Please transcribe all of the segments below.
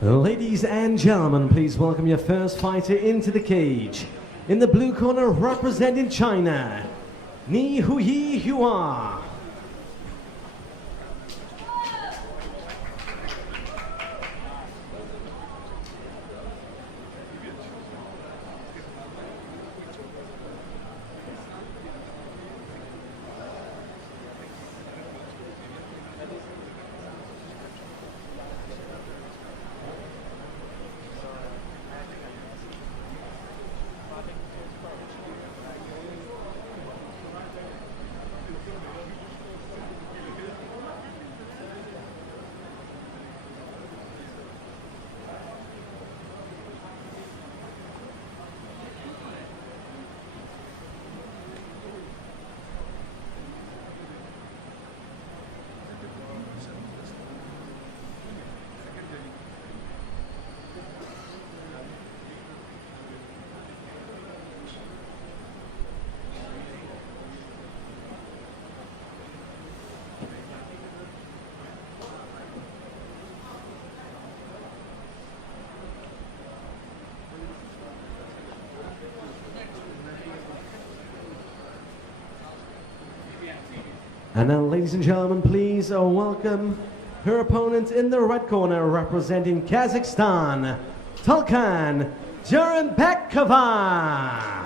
Ladies and gentlemen, please welcome your first fighter into the cage. In the blue corner, representing China, Ni Huyi Hua. And now, ladies and gentlemen, please welcome her opponent in the red corner, representing Kazakhstan, Tulkan Jurimbekova.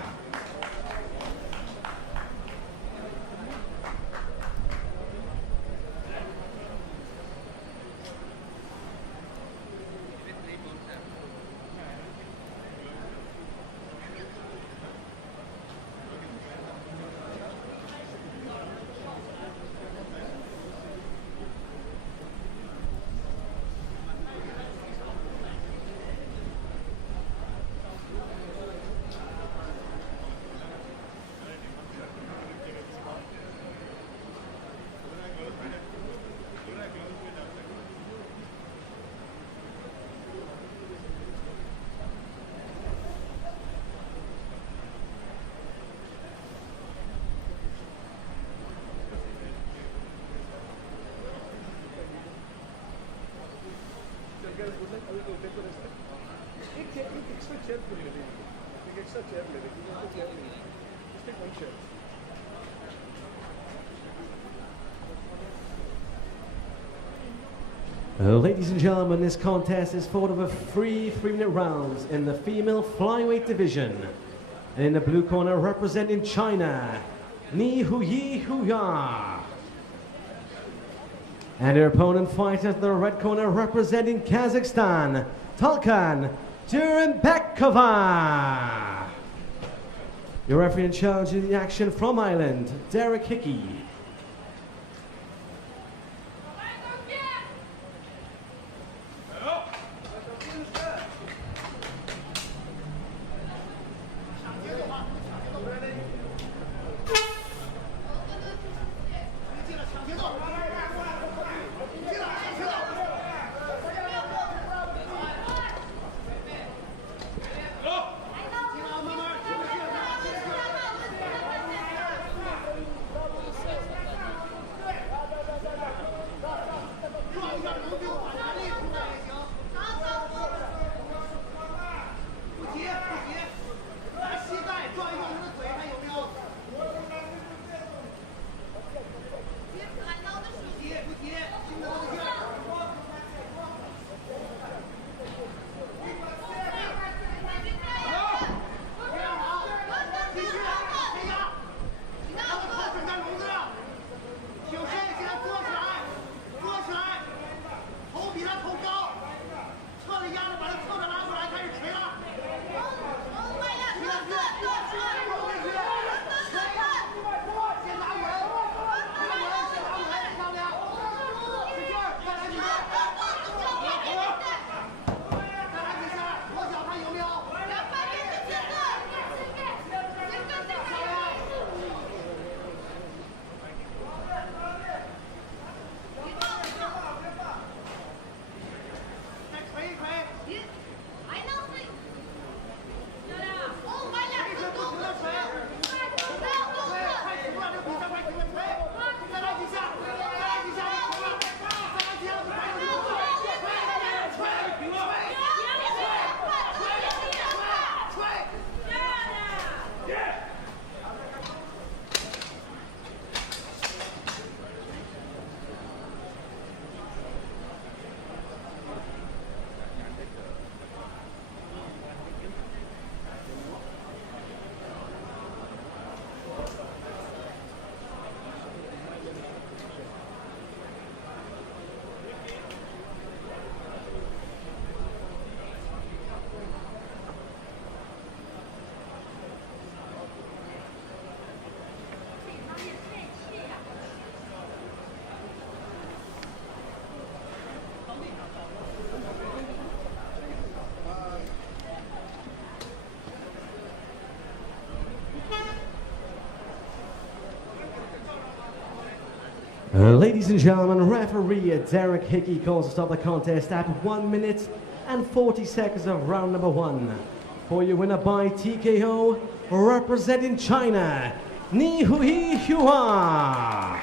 Ladies and gentlemen, this contest is fought over three-minute rounds in the female flyweight division. And in the blue corner, representing China, Ni Huyi Hua. And her opponent fighter in the red corner, representing Kazakhstan, Tulkan Jurimbekova. Your referee in charge of the action from Ireland, Derek Hickey. Ladies and gentlemen, referee Derek Hickey calls to stop the contest at 1 minute and 40 seconds of round number 1. For your winner by TKO, representing China, Ni Hui Hua.